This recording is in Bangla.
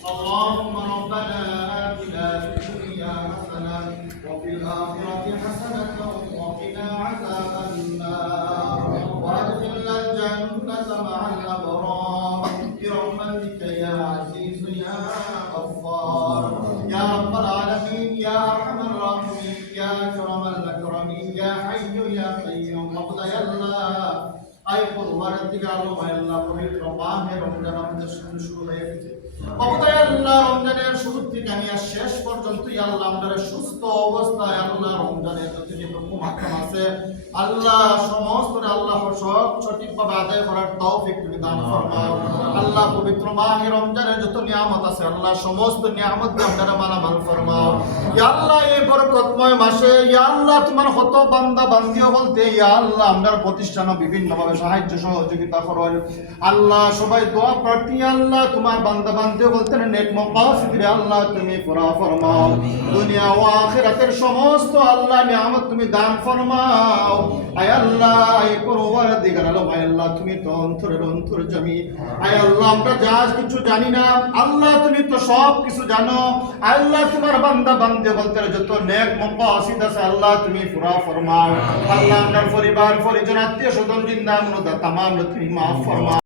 اللهم ربنا آتنا في الدنيا حسنة وفي الآخرة حسنة وقنا عذاب النار وأدخلنا الجنة مع الأبرار برحمتك يا عزيز يا غفار يا رب العالمين يا أرحم الراحمين يا أكرم الأكرمين يا حي يا قيوم مقضي الله أي قربان تجعله ما الله পবিত্র মাহে রমজান আমাদের সামনে শুরু হয়ে গেছে অবদায় আল্লাহ রমজানের শুরু থেকে নিয়ে শেষ পর্যন্ত আল্লাহ আমাদের সুস্থ অবস্থায় আল্লাহ রমজানের যতটুকু মাধ্যম আছে আল্লাহ সমস্ত আল্লাহ সঠিকভাবে আদায় করার তৌফিক তুমি দান ফরমাও আল্লাহ পবিত্র মাহে রমজানের যত নিয়ামত আছে আল্লাহ সমস্ত নিয়ামত দিয়ে আমরা মালামাল ফরমাও ইয়া আল্লাহ এই বরকতময় মাসে ইয়া আল্লাহ তোমার কত বান্দা বান্দিও বলতে ইয়া আল্লাহ আমরা প্রতিষ্ঠান বিভিন্ন ভাবে সাহায্য সহযোগিতা করুন আল্লাহ সবাই দোয়া প্রার্থী আল্লাহ তোমার বান্দা বান্দিও বলতে নেক মাকাসিদ রে আল্লাহ তুমি পুরা ফরমাও দুনিয়া ও আখিরাতের সমস্ত আল্লাহ নিয়ামত তুমি দান ফরমাও আয় আল্লাহ এই পরওয়ারদিগার আলম আয় আল্লাহ তুমি তো অন্তরের অন্তর্যামী আয় আল্লাহ আমরা যা কিছু জানি না আল্লাহ তুমি তো সব কিছু জানো আয় আল্লাহ তোমার বান্দা বান্দি বলতে যত নেক মাকাসিদ আছে আল্লাহ তুমি পুরা ফরমাও আল্লাহ আমার পরিবার পরিজন আত্মীয় স্বজন জিন্দা মুর্দা तमाम তুমি মাফ ফরমাও